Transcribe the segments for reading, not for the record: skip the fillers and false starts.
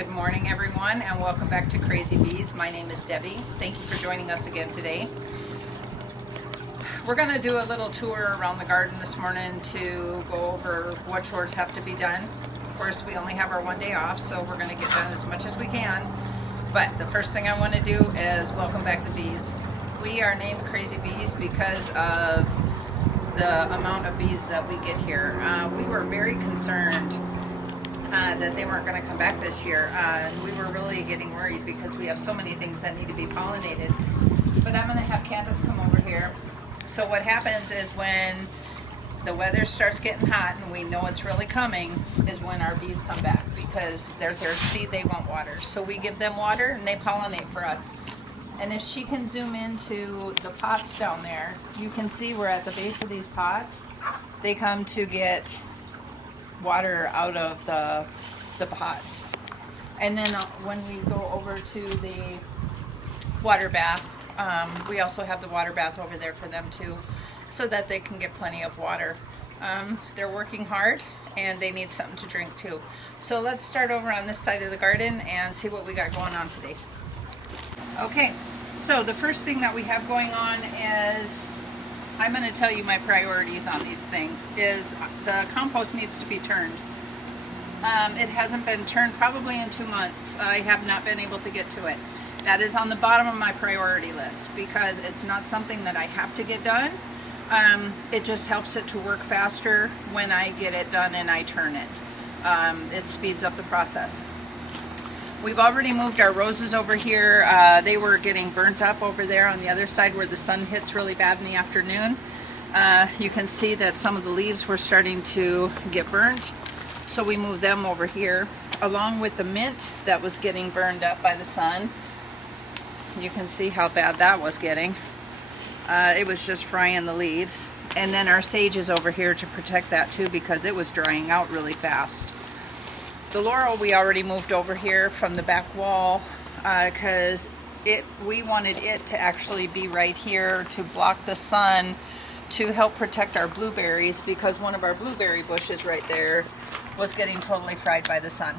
Good morning, everyone, and welcome back to Crazy Bees. My name is Debbie. Thank you for joining us again today. We're going to do a little tour around the garden this morning to go over what chores have to be done. Of course, we only have our one day off, so we're going to get done as much as we can. But the first thing I want to do is welcome back the bees. We are named Crazy Bees because of the amount of bees that we get here. We were very concerned that they weren't going to come back this year. And we were really getting worried because we have so many things that need to be pollinated. But I'm going to have Candace come over here. So what happens is when the weather starts getting hot and we know it's really coming is when our bees come back because they're thirsty, they want water. So we give them water and they pollinate for us. And if she can zoom into the pots down there, you can see we're at the base of these pots. They come to get water out of the pots. And then when we go over to the water bath, we also have the water bath over there for them too, so that they can get plenty of water. They're working hard and they need something to drink too. So let's start over on this side of the garden and see what we got going on today. Okay, so the first thing that we have going on is, I'm going to tell you my priorities on these things, is the compost needs to be turned. It hasn't been turned probably in 2 months. I have not been able to get to it. That is on the bottom of my priority list because it's not something that I have to get done. It just helps it to work faster when I get it done and I turn it. It speeds up the process. We've already moved our roses over here. They were getting burnt up over there on the other side where the sun hits really bad in the afternoon. You can see that some of the leaves were starting to get burnt. So we moved them over here along with the mint that was getting burned up by the sun. You can see how bad that was getting. It was just frying the leaves. And then our sage is over here to protect that too because it was drying out really fast. The laurel we already moved over here from the back wall because we wanted it to actually be right here to block the sun to help protect our blueberries because one of our blueberry bushes right there was getting totally fried by the sun.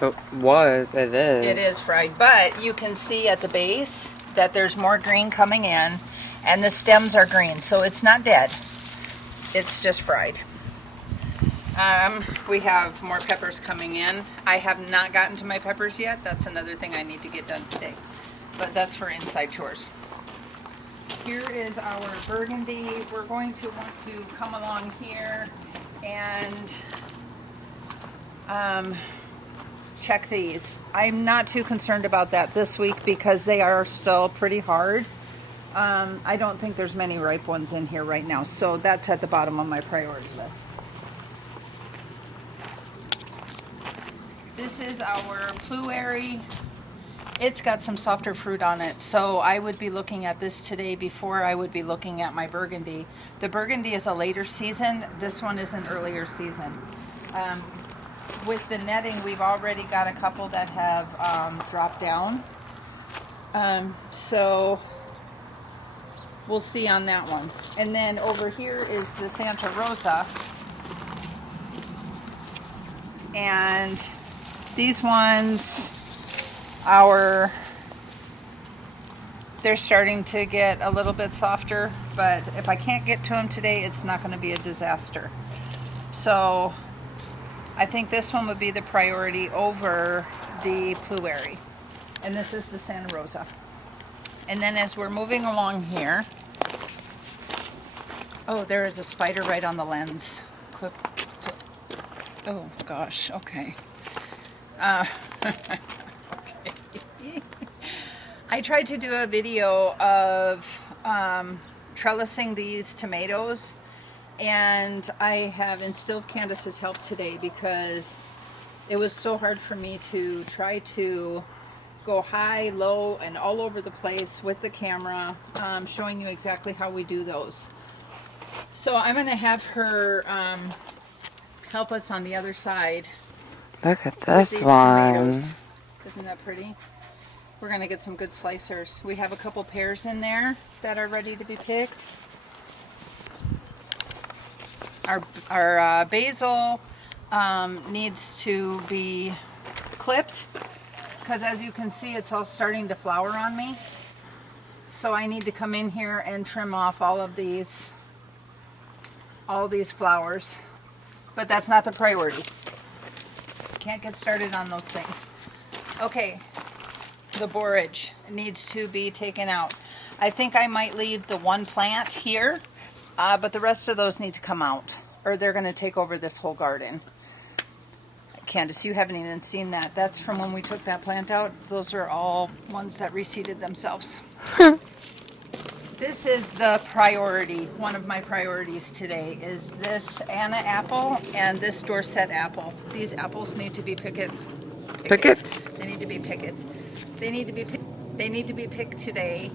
It is. It is fried, but you can see at the base that there's more green coming in and the stems are green, so it's not dead. It's just fried. We have more peppers coming in. I have not gotten to my peppers yet. That's another thing I need to get done today. But that's for inside chores. Here is our burgundy. We're going to want to come along here and check these. I'm not too concerned about that this week because they are still pretty hard. I don't think there's many ripe ones in here right now, so that's at the bottom of my priority list. This is our pluery. It's got some softer fruit on it, so I would be looking at this today before I would be looking at my burgundy. The burgundy is a later season. This one is an earlier season. With the netting, we've already got a couple that have dropped down. So we'll see on that one. And then over here is the Santa Rosa. And these ones, they're starting to get a little bit softer, but if I can't get to them today, it's not going to be a disaster. So I think this one would be the priority over the pluery. And this is the Santa Rosa. And then as we're moving along here, oh, there is a spider right on the lens. Clip. Oh gosh, okay. Okay. I tried to do a video of trellising these tomatoes, and I have instilled Candace's help today because it was so hard for me to try to go high, low, and all over the place with the camera, showing you exactly how we do those. So I'm going to have her help us on the other side. Look at this one. Tomatoes. Isn't that pretty? We're going to get some good slicers. We have a couple pears in there that are ready to be picked. Our basil needs to be clipped because as you can see, it's all starting to flower on me. So I need to come in here and trim off all these flowers. But that's not the priority. Can't get started on those things. Okay, the borage needs to be taken out. I think I might leave the one plant here, but the rest of those need to come out, or they're going to take over this whole garden. Candace, you haven't even seen that. That's from when we took that plant out. Those are all ones that reseeded themselves. This is the priority. One of my priorities today is this Anna apple and this Dorset apple. These apples need to be picked. They need to be picked. They need to be picked today,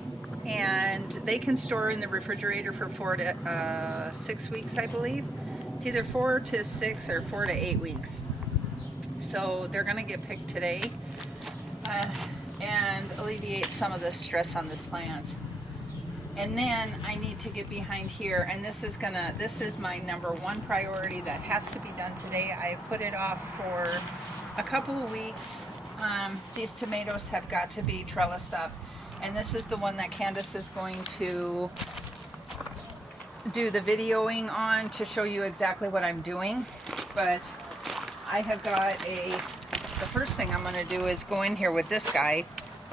and they can store in the refrigerator for 4 to 6 weeks, I believe. It's either 4 to 6 or 4 to 8 weeks. So they're going to get picked today and alleviate some of the stress on this plant. And then I need to get behind here, and this is my number one priority that has to be done today. I put it off for a couple of weeks. These tomatoes have got to be trellised up, and this is the one that Candace is going to do the videoing on to show you exactly what I'm doing. But I have got the first thing I'm going to do is go in here with this guy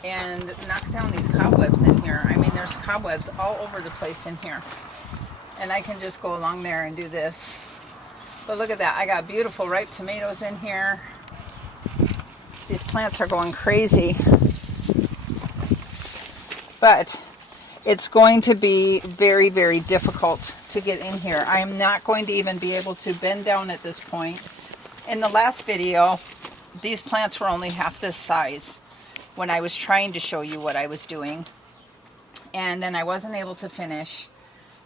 and knock down these cobwebs in here. I mean, there's cobwebs all over the place in here. And I can just go along there and do this. But look at that. I got beautiful ripe tomatoes in here. These plants are going crazy. But it's going to be very, very difficult to get in here. I am not going to even be able to bend down at this point. In the last video, these plants were only half this size when I was trying to show you what I was doing. And then I wasn't able to finish.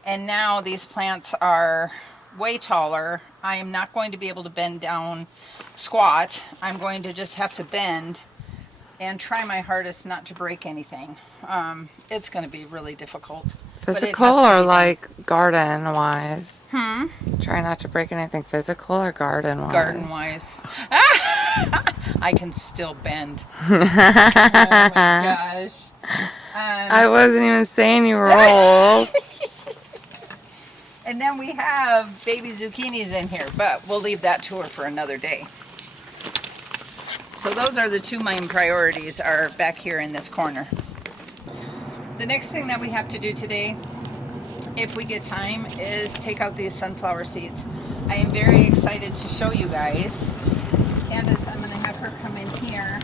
And now these plants are way taller. I am not going to be able to bend down squat. I'm going to just have to bend and try my hardest not to break anything. It's going to be really difficult. Physical or like garden wise? Try not to break anything physical or garden wise? Garden wise. I can still bend. Oh my gosh. I wasn't even saying you were old. And then we have baby zucchinis in here, but we'll leave that tour for another day. So those are the two main priorities are back here in this corner. The next thing that we have to do today, if we get time, is take out these sunflower seeds. I am very excited to show you guys. Candace, I'm going to have her come in here.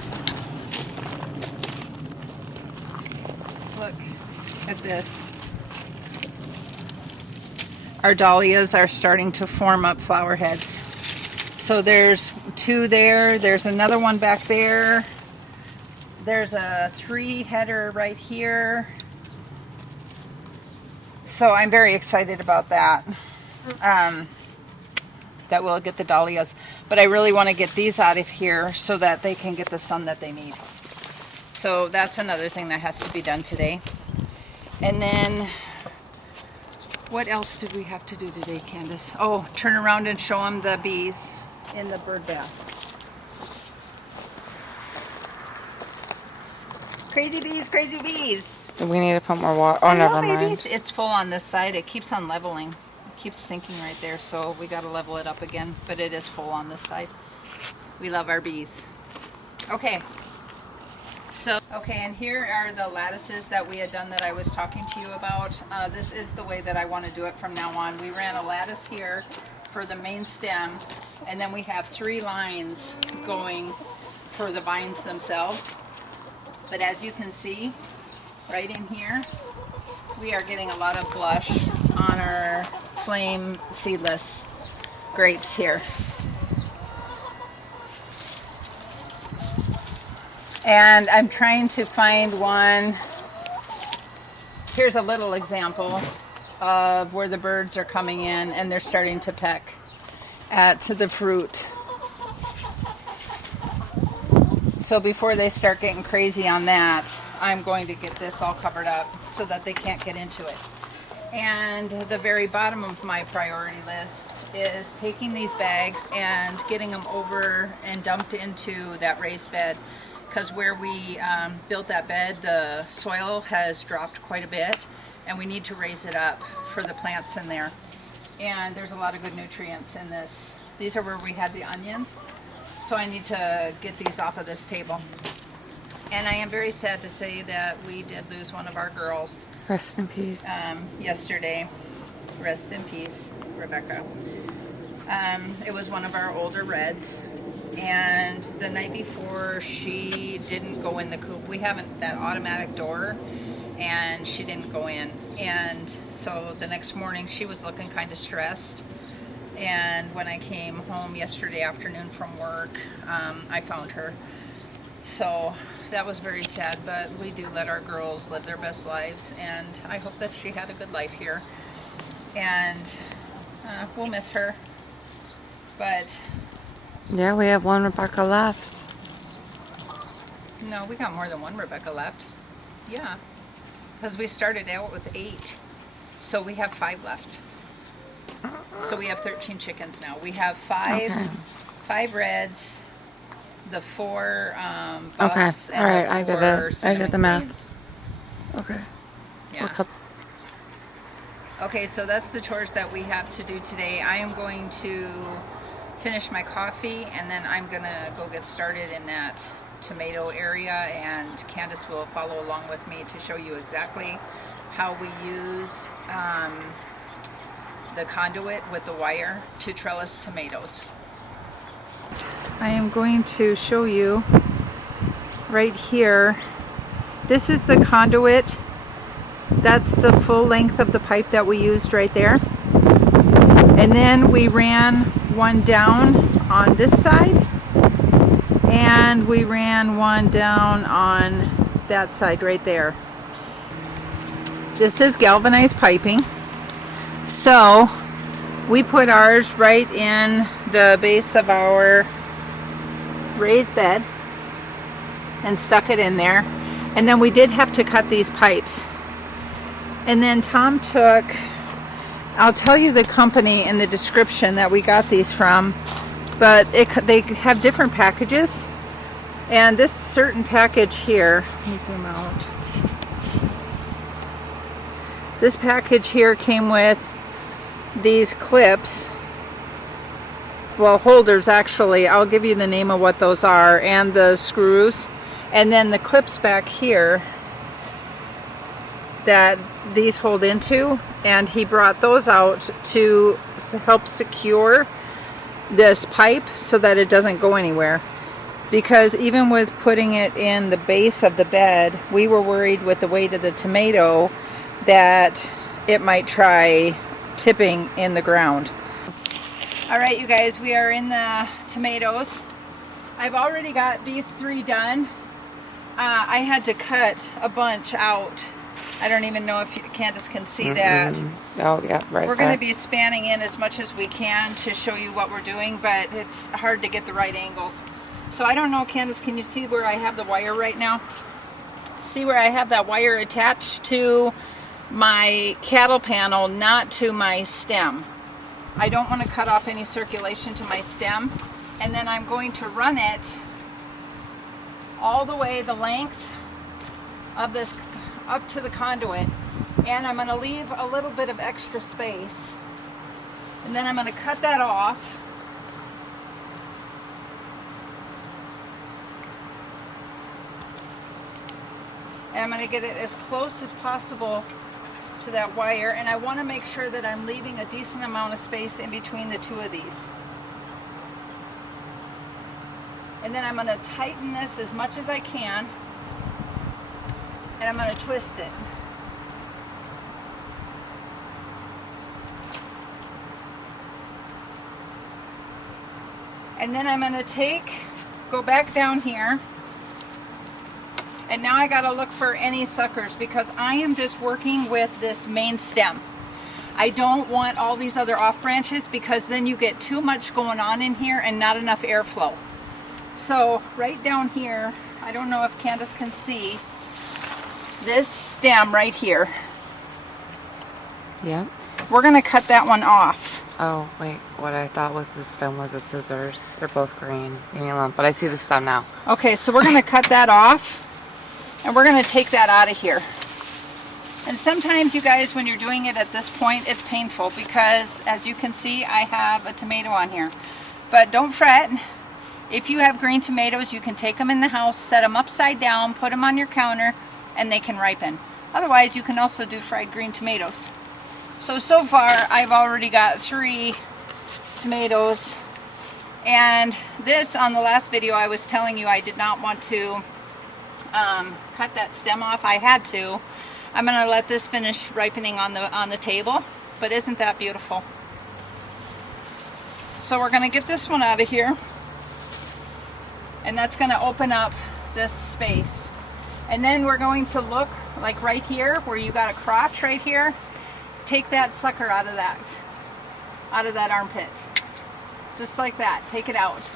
Look at this. Our dahlias are starting to form up flower heads. So there's 2 there. There's another one back there. There's a 3-header right here. So I'm very excited about that. That will get the dahlias. But I really want to get these out of here so that they can get the sun that they need. So that's another thing that has to be done today. And then, what else did we have to do today, Candace? Oh, turn around and show them the bees in the bird bath. Crazy bees, crazy bees. We need to put more water. Oh, never Maybe mind. it's full on this side. It keeps on leveling. It keeps sinking right there, so we got to level it up again. But it is full on this side. We love our bees. Okay. And here are the lattices that we had done that I was talking to you about. This is the way that I want to do it from now on. We ran a lattice here for the main stem, and then we have 3 lines going for the vines themselves. But as you can see, right in here, we are getting a lot of blush on our flame seedless grapes here. And I'm trying to find one. Here's a little example of where the birds are coming in and they're starting to peck at the fruit. So before they start getting crazy on that, I'm going to get this all covered up so that they can't get into it. And the very bottom of my priority list is taking these bags and getting them over and dumped into that raised bed. Because where we built that bed, the soil has dropped quite a bit, and we need to raise it up for the plants in there. And there's a lot of good nutrients in this. These are where we had the onions, so I need to get these off of this table. And I am very sad to say that we did lose one of our girls. Rest in peace. Yesterday. Rest in peace, Rebecca. It was one of our older reds. And the night before, she didn't go in the coop. We have that automatic door, and she didn't go in. And so the next morning, she was looking kind of stressed. And when I came home yesterday afternoon from work, I found her. So that was very sad, but we do let our girls live their best lives, and I hope that she had a good life here. And we'll miss her. But Yeah, we have one Rebecca left. no, we got more than one Rebecca left. Yeah, because we started out with 8, so we have 5 left. So we have 13 chickens now. We have 5, Okay. 5 reds, the 4 Okay. buffs, All and right. the I did 4 it. I did cinnamon the queens. maths. Okay. Yeah. Look up. Okay, so that's the chores that we have to do today. I am going to finish my coffee, and then I'm gonna go get started in that tomato area, and Candace will follow along with me to show you exactly how we use the conduit with the wire to trellis tomatoes. I am going to show you right here. This is the conduit. That's the full length of the pipe that we used right there. And then we ran one down on this side, and we ran one down on that side right there. This is galvanized piping. So we put ours right in the base of our raised bed and stuck it in there. And then we did have to cut these pipes. And then Tom took, I'll tell you the company in the description that we got these from, but they have different packages. And this certain package here, let me zoom out. This package here came with these clips, well, holders actually. I'll give you the name of what those are, and the screws, and then the clips back here that these hold into, and he brought those out to help secure this pipe so that it doesn't go anywhere. Because even with putting it in the base of the bed, we were worried with the weight of the tomato that it might try tipping in the ground. All right, you guys, we are in the tomatoes. I've already got these 3 done. I had to cut a bunch out. I don't even know if Candace can see that. Oh, yeah, right We're there. going to be spanning in as much as we can to show you what we're doing, but it's hard to get the right angles. So I don't know, Candace, can you see where I have the wire right now? See where I have that wire attached to my cattle panel, not to my stem. I don't want to cut off any circulation to my stem. And then I'm going to run it all the way the length of this up to the conduit, and I'm going to leave a little bit of extra space, and then I'm going to cut that off, and I'm going to get it as close as possible to that wire, and I want to make sure that I'm leaving a decent amount of space in between the 2 of these. And then I'm going to tighten this as much as I can, and I'm going to twist it. And then I'm going to go back down here, and now I got to look for any suckers because I am just working with this main stem. I don't want all these other off branches because then you get too much going on in here and not enough airflow. So right down here, I don't know if Candace can see this stem right here. Yep. We're going to cut that one off. Oh, wait. What I thought was the stem was the scissors. They're both green. Leave me alone. But I see the stem now. Okay, so we're going to cut that off. And we're going to take that out of here. And sometimes, you guys, when you're doing it at this point, it's painful because, as you can see, I have a tomato on here. But don't fret. If you have green tomatoes, you can take them in the house, set them upside down, put them on your counter, and they can ripen. Otherwise, you can also do fried green tomatoes. So far, I've already got 3 tomatoes. And this, on the last video, I was telling you I did not want to cut that stem off. I had to. I'm going to let this finish ripening on the table. But isn't that beautiful? So we're going to get this one out of here. And that's going to open up this space. And then we're going to look, like right here, where you got a crotch right here. Take that sucker out of that armpit. Just like that. Take it out.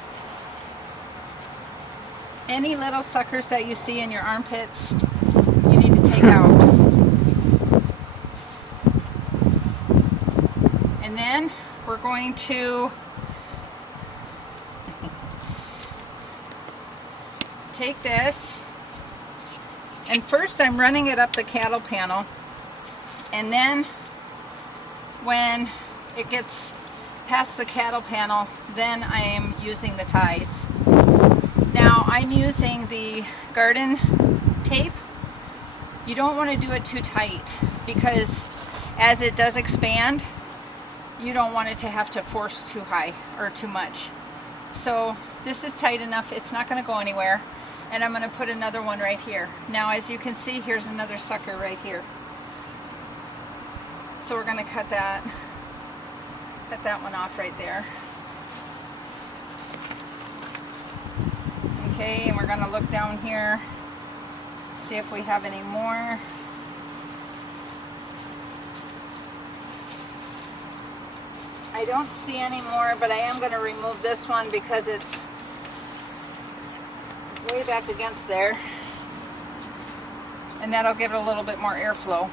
Any little suckers that you see in your armpits, you need to take out. And then we're going to take this, and first I'm running it up the cattle panel, and then when it gets past the cattle panel, then I am using the ties. Now I'm using the garden tape. You don't want to do it too tight because as it does expand, you don't want it to have to force too high or too much. So this is tight enough, it's not going to go anywhere. And I'm going to put another one right here. Now, as you can see, here's another sucker right here. So we're going to cut that one off right there. Okay, and we're going to look down here, see if we have any more. I don't see any more, but I am going to remove this one because it's way back against there, and that'll give it a little bit more airflow.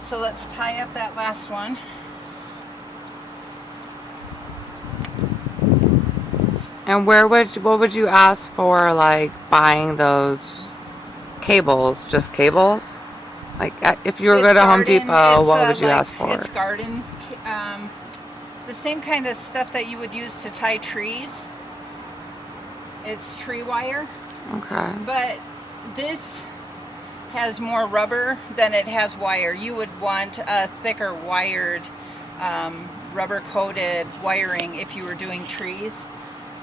So let's tie up that last one. And what would you ask for, like, buying those cables? Just cables? Like, if you were going to Home Depot, what would you ask for? It's garden, the same kind of stuff that you would use to tie trees. It's tree wire. Okay. But this has more rubber than it has wire. You would want a thicker wired, rubber coated wiring if you were doing trees.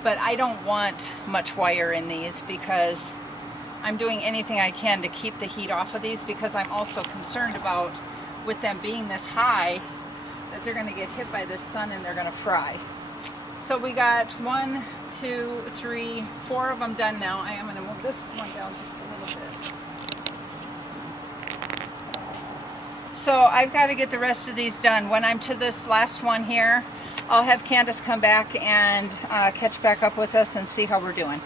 But I don't want much wire in these because I'm doing anything I can to keep the heat off of these, because I'm also concerned about, with them being this high, that they're going to get hit by the sun and they're going to fry. So we got 1, 2, 3, 4 of them done now. I am going to move this one down just a little bit. So I've got to get the rest of these done. When I'm to this last one here, I'll have Candace come back and catch back up with us and see how we're doing.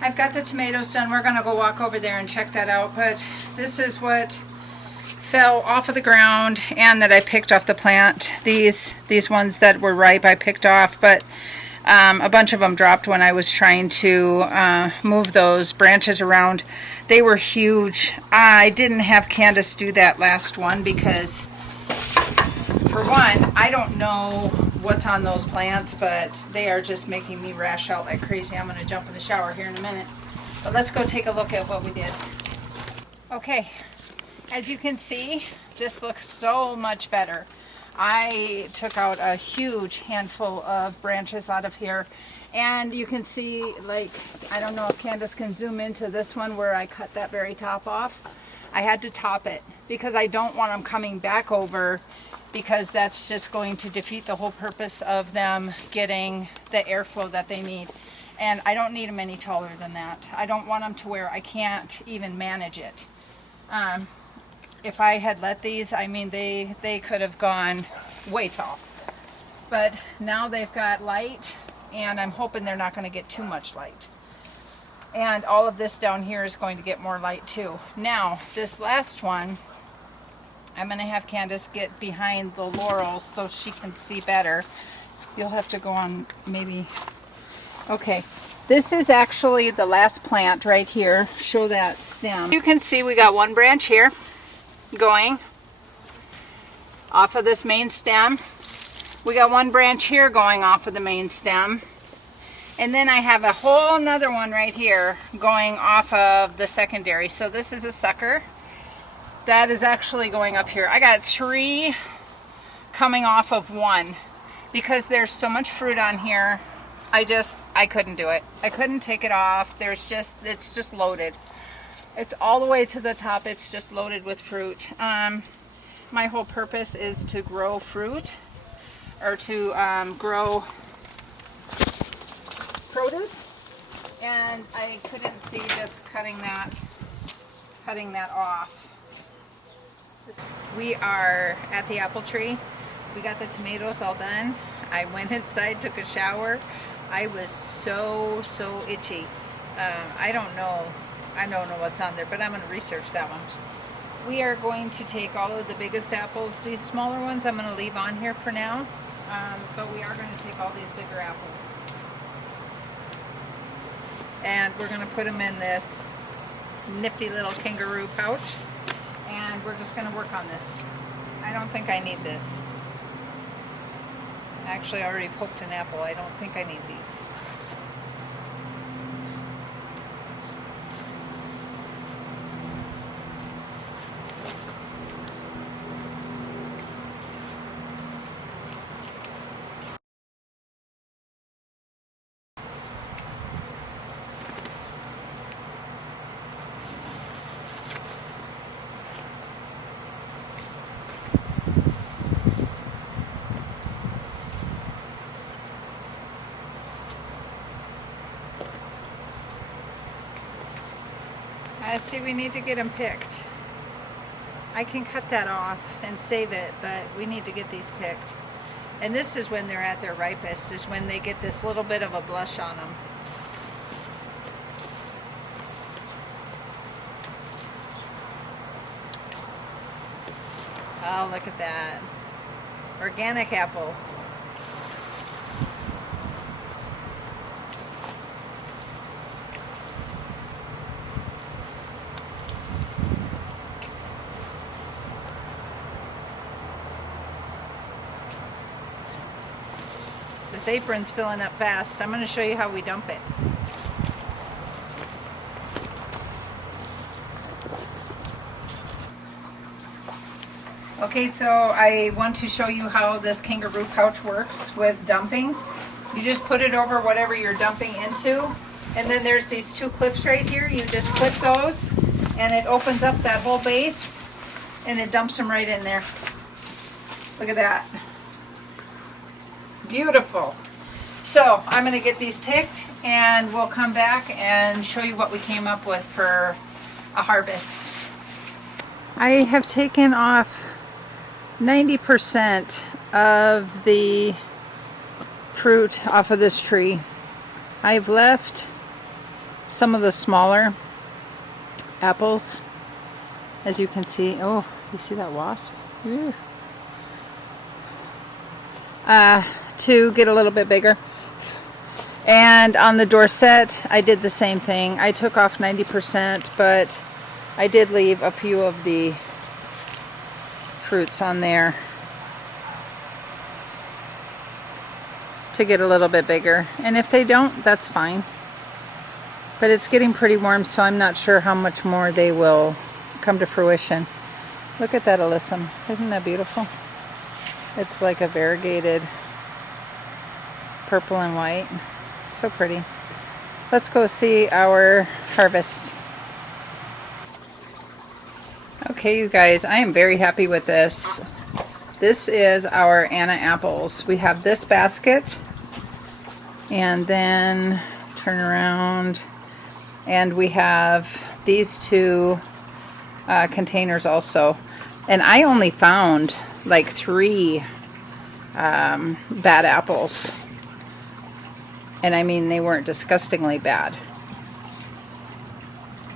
I've got the tomatoes done. We're going to go walk over there and check that out. But this is what fell off of the ground and that I picked off the plant. These ones that were ripe I picked off, but a bunch of them dropped when I was trying to move those branches around. They were huge. I didn't have Candace do that last one because, for one, I don't know what's on those plants, but they are just making me rash out like crazy. I'm going to jump in the shower here in a minute. But let's go take a look at what we did. Okay, as you can see, this looks so much better. I took out a huge handful of branches out of here, and you can see, like, I don't know if Candace can zoom into this one where I cut that very top off. I had to top it because I don't want them coming back over, because that's just going to defeat the whole purpose of them getting the airflow that they need. And I don't need them any taller than that. I don't want them to where I can't even manage it. If I had let these, I mean, they could have gone way tall. But now they've got light, and I'm hoping they're not going to get too much light. And all of this down here is going to get more light too. Now, this last one, I'm going to have Candace get behind the laurels so she can see better. You'll have to go on maybe. Okay, this is actually the last plant right here. Show that stem. You can see we got one branch here going off of this main stem. We got one branch here going off of the main stem. And then I have a whole nother one right here going off of the secondary. So this is a sucker. That is actually going up here. I got 3 coming off of one because there's so much fruit on here. I couldn't do it. I couldn't take it off. It's just loaded. It's all the way to the top. It's just loaded with fruit. My whole purpose is to grow fruit, or to grow produce, and I couldn't see just cutting that off. We are at the apple tree. We got the tomatoes all done. I went inside, took a shower. I was so itchy. I don't know what's on there, but I'm going to research that one. We are going to take all of the biggest apples. These smaller ones I'm going to leave on here for now, but we are going to take all these bigger apples. And we're going to put them in this nifty little kangaroo pouch, and we're just going to work on this. I don't think I need this. Actually, I already poked an apple. I don't think I need these. See, we need to get them picked. I can cut that off and save it, but we need to get these picked. And this is when they're at their ripest, is when they get this little bit of a blush on them. Oh, look at that. Organic apples. This apron's filling up fast. I'm going to show you how we dump it. Okay, so I want to show you how this kangaroo pouch works with dumping. You just put it over whatever you're dumping into, and then there's these 2 clips right here. You just clip those, and it opens up that whole base, and it dumps them right in there. Look at that. Beautiful. So I'm going to get these picked, and we'll come back and show you what we came up with for a harvest. I have taken off 90% of the fruit off of this tree. I've left some of the smaller apples, as you can see. Oh, you see that wasp? Ew. To get a little bit bigger. And on the Dorset, I did the same thing. I took off 90%, but I did leave a few of the fruits on there to get a little bit bigger. And if they don't, that's fine. But it's getting pretty warm, so I'm not sure how much more they will come to fruition. Look at that alyssum. Isn't that beautiful? It's like a variegated purple and white. It's so pretty. Let's go see our harvest. Okay, you guys, I am very happy with this. This is our Anna apples. We have this basket, and then turn around, and we have these 2 containers also. And I only found like 3 bad apples. And I mean, they weren't disgustingly bad.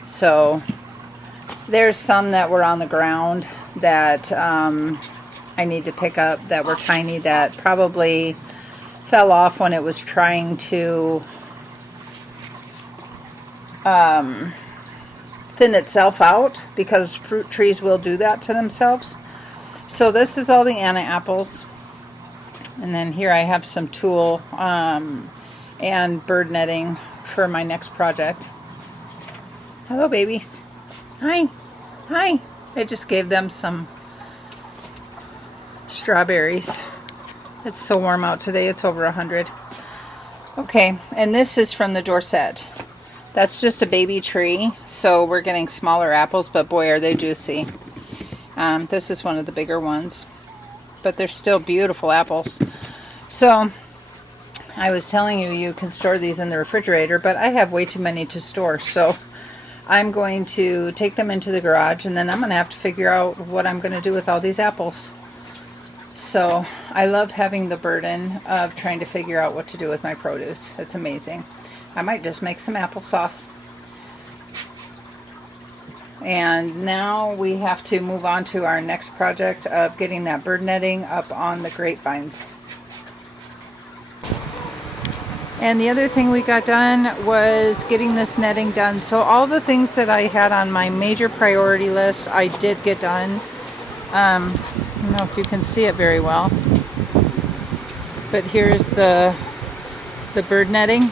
So there's some that were on the ground that I need to pick up that were tiny, that probably fell off when it was trying to thin itself out, because fruit trees will do that to themselves. So this is all the Anna apples. And then here I have some tulle and bird netting for my next project. Hello, babies. Hi. Hi. I just gave them some strawberries. It's so warm out today. It's over 100. Okay, and this is from the Dorset. That's just a baby tree, so we're getting smaller apples, but boy, are they juicy. This is one of the bigger ones, but they're still beautiful apples. So I was telling you, you can store these in the refrigerator, but I have way too many to store, so I'm going to take them into the garage, and then I'm going to have to figure out what I'm going to do with all these apples. So I love having the burden of trying to figure out what to do with my produce. It's amazing. I might just make some applesauce. And now we have to move on to our next project of getting that bird netting up on the grapevines. And the other thing we got done was getting this netting done. So all the things that I had on my major priority list, I did get done. I don't know if you can see it very well, but here's the bird netting,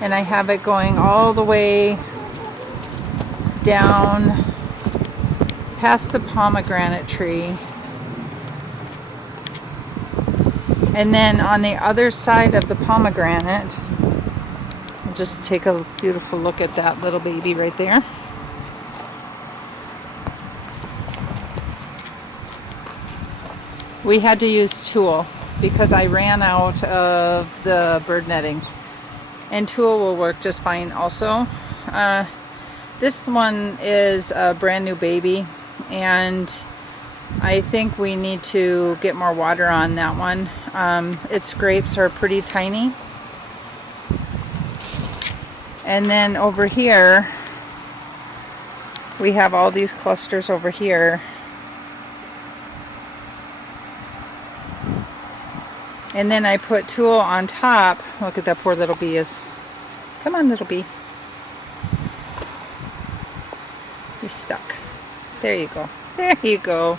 and I have it going all the way down past the pomegranate tree, and then on the other side of the pomegranate, I'll just take a beautiful look at that little baby right there. We had to use tulle because I ran out of the bird netting, and tulle will work just fine also. This one is a brand new baby, and I think we need to get more water on that one. Its grapes are pretty tiny. And then over here we have all these clusters over here. And then I put tulle on top. Look at that poor little bee is. Come on, little bee. He's stuck. There you go. There you go.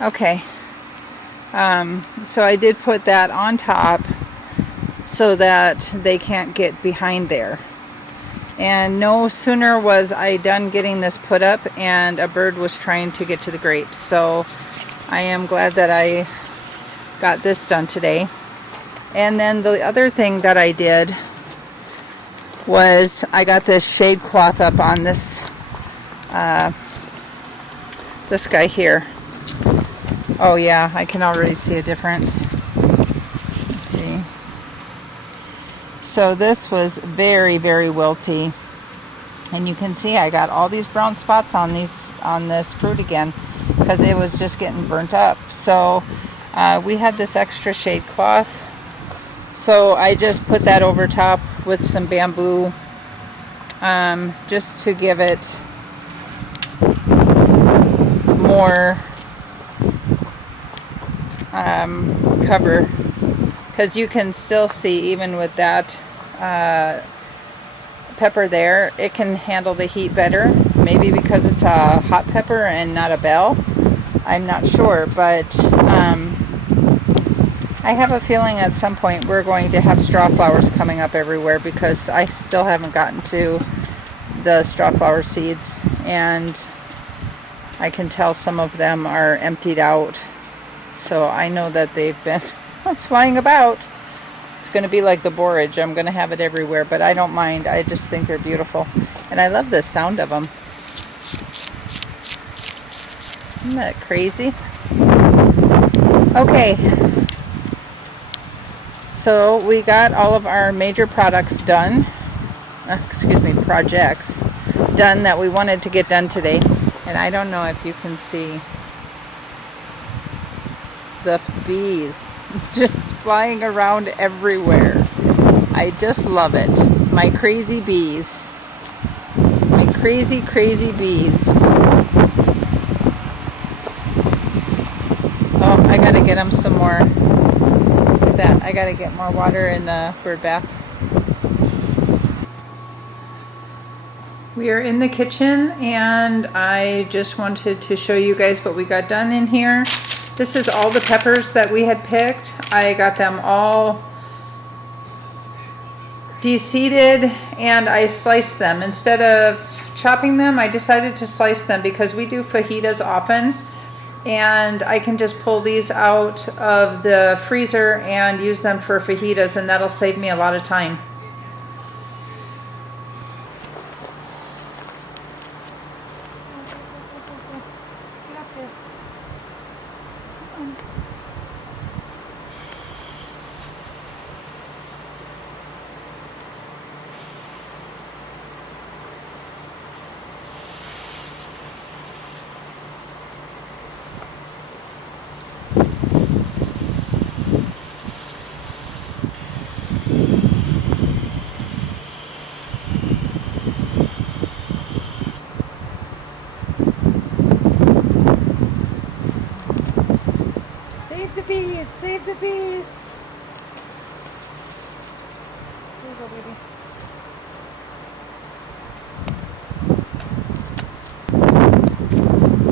Okay. So I did put that on top so that they can't get behind there. And no sooner was I done getting this put up, and a bird was trying to get to the grapes. So I am glad that I got this done today. And then the other thing that I did was I got this shade cloth up on this this guy here. Oh yeah, I can already see a difference. Let's see. So this was very, very wilty, and you can see I got all these brown spots on this fruit again because it was just getting burnt up. So we had this extra shade cloth, so I just put that over top with some bamboo, just to give it more cover, because you can still see, even with that pepper there, it can handle the heat better. Maybe because it's a hot pepper and not a bell, I'm not sure, but I have a feeling at some point we're going to have straw flowers coming up everywhere, because I still haven't gotten to the straw flower seeds, and I can tell some of them are emptied out. So I know that they've been flying about. It's going to be like the borage. I'm going to have it everywhere, but I don't mind. I just think they're beautiful. And I love the sound of them. Isn't that crazy? Okay. So we got all of our major products done. Projects done that we wanted to get done today. And I don't know if you can see the bees just flying around everywhere. I just love it. My crazy bees. My crazy, crazy bees. Oh, I gotta get them some more. Look at that. I gotta get more water in the bird bath. We are in the kitchen and I just wanted to show you guys what we got done in here. This is all the peppers that we had picked. I got them all de-seeded and I sliced them. Instead of chopping them, I decided to slice them because we do fajitas often. And I can just pull these out of the freezer and use them for fajitas, and that'll save me a lot of time. Save the bees! Save the bees! Here you go, baby.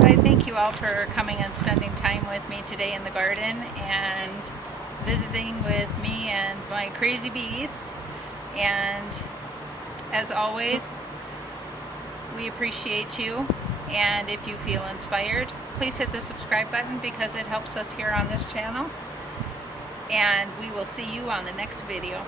I thank you all for coming and spending time with me today in the garden and visiting with me and my crazy bees. And as always, we appreciate you. And if you feel inspired, please hit the subscribe button because it helps us here on this channel. And we will see you on the next video.